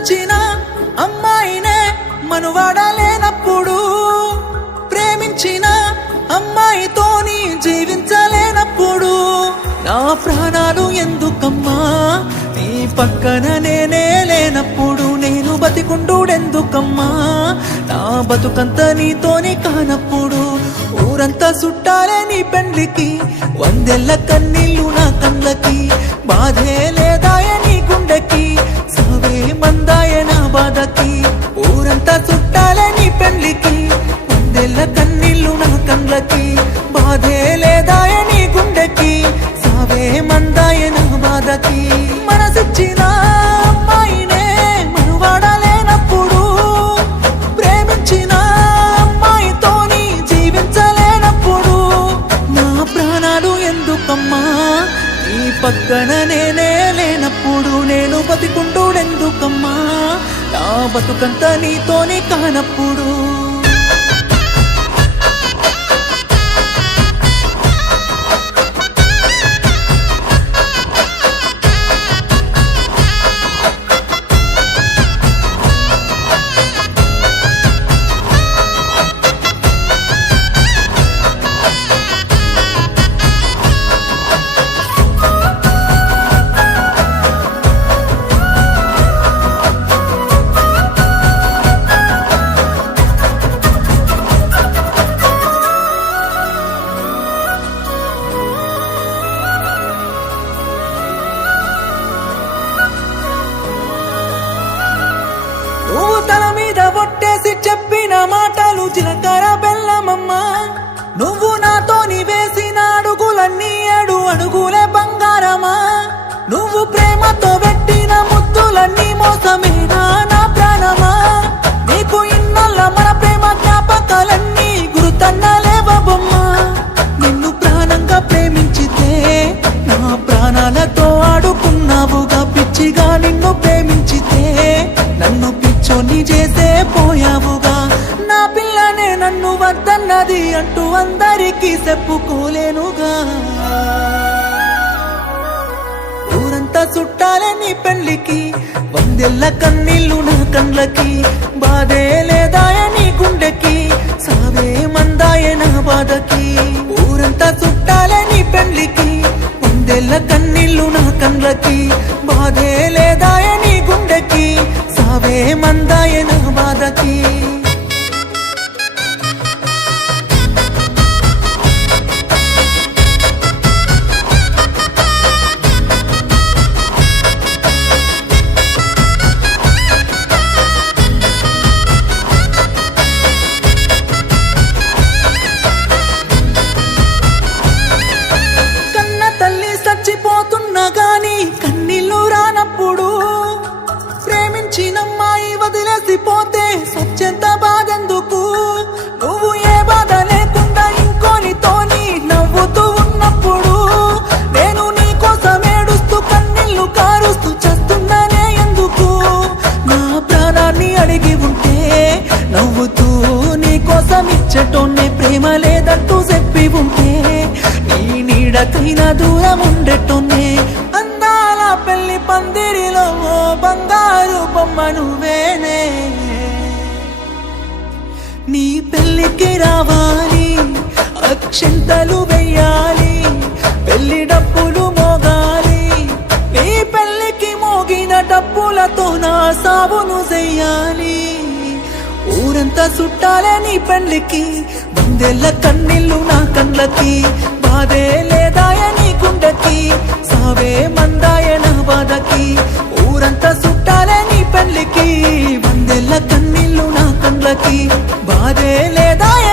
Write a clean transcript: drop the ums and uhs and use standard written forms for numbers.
మనసిచ్చిన అమ్మాయినే మనువాడలేనప్పుడు, ప్రేమించిన అమ్మాయితోని జీవించలేనప్పుడు నా ప్రాణాలు ఎందుకమ్మా నీ పక్కన నేనే లేనప్పుడు, నేను బతికుండుడెందుకమ్మా నా బతుకంత నీతోని కానప్పుడు. ఊరంతా చుట్టాలే నీ పెండ్లికి, వందెల్ల కన్నీళ్ళు నా కళ్ళకి, బాధే లేదాయ నీ గుండెకి, సావే మందాయ నా బాధకి. ఊరంతా చుట్టాలే నీ పెండ్లికి, వందెల్ల కన్నీళ్ళు నా కళ్ళకి, బాధే లేదాయ నీ గుండెకి, సావే మందాయ నా బాధకి. మనసిచ్చిన అమ్మాయినే మనువాడలేనప్పుడు, ప్రేమించిన అమ్మాయితోని జీవించలేనప్పుడు నా ప్రాణాలు ఎందుకమ్మా నీ పక్కన నేనే లేనప్పుడు, నేను బతికుండుడెందుకమ్మా నా బతుకంత నీతోని కానప్పుడు. నువ్వు తల మీద ఒట్టేసి చెప్పిన మాటలు జీలకర్ర బెల్లమమ్మా, నువ్వు నాతోని వేసిన అడుగులన్నీ 7 అడుగులే బంగారమా, నువ్వు ప్రేమతో పెట్టిన ముద్దులన్నీ మోసమేనా నా ప్రాణమా. నీకు ఇన్నల్ల మన ప్రేమ జ్ఞాపకాలన్నీ గుర్తన్నలేవమ్మా. నిన్ను ప్రాణంగా ప్రేమించితే నా ప్రాణాలతో ఆడుకున్నావుగా, పిచ్చిగా నిన్ను ప్రేమించితే నన్ను పిచ్చోని చేసే పోయావుగా. నా పిల్లనే నన్ను వద్దన్నది అంటూ అందరికీ చెప్పుకోలేనుగా. ఊరంతా చుట్టాలే నీ పెళ్లికి, వందెల్ల కన్నీళ్ళు నా కళ్ళకి, బాధే లేదాయ నీ గుండెకి, సావే మందాయ నా బాధకి. ఊరంతా చుట్టాలే నీ పెళ్లికి, వందెల్ల కన్నీళ్ళు నా కళ్ళకి, బాధే లేదాయ నీ గుండెకి, సావే మందాయ నా బాధకి. కన్న తల్లి చచ్చిపోతున్నా గాని కన్నీళ్ళు రానప్పుడు, ప్రేమించినమ్మాయి వదిలేసిపోతే సత్యంత బాధెందుకు. నువ్వు ఏ బాధ లేకుండా ఇంకోనితోని నవ్వుతూ ఉన్నప్పుడు, నేను నీ కోసం ఏడుస్తూ కన్నీళ్ళు కారుస్తూ చేస్తున్నానే ఎందుకు. నా ప్రాణాన్ని అడిగి ఉంటే నవ్వుతూ నీ కోసం ఇచ్చటోనే, ప్రేమ లేదంటూ చెప్పి ఉంటే నీ నీడకైనా దూరం ఉండేటోనే. అందాల పెళ్లి పందిరిలో బంగారు బొమ్మ నువ్వేనే, నీ పెళ్లికి రావాలి అక్షంతలు వెయ్యాలి, పెళ్లి డప్పులు మోగాలి, నీ పెళ్లికి మోగిన డప్పులతో నా సావును చెయ్యాలి. ఊరంతా చుట్టాలే నీ పెళ్లికి, వందెల్ల కన్నీళ్ళు నా కళ్ళకి, బాధే లేదాయ నీ గుండెకి, సావే మందాయ నా బాధకి. ఊరంతా చుట్టాలే నీ పెళ్లికి, వందెల్ల కన్నీళ్ళు నా కళ్ళకి, బాధే లేదాయ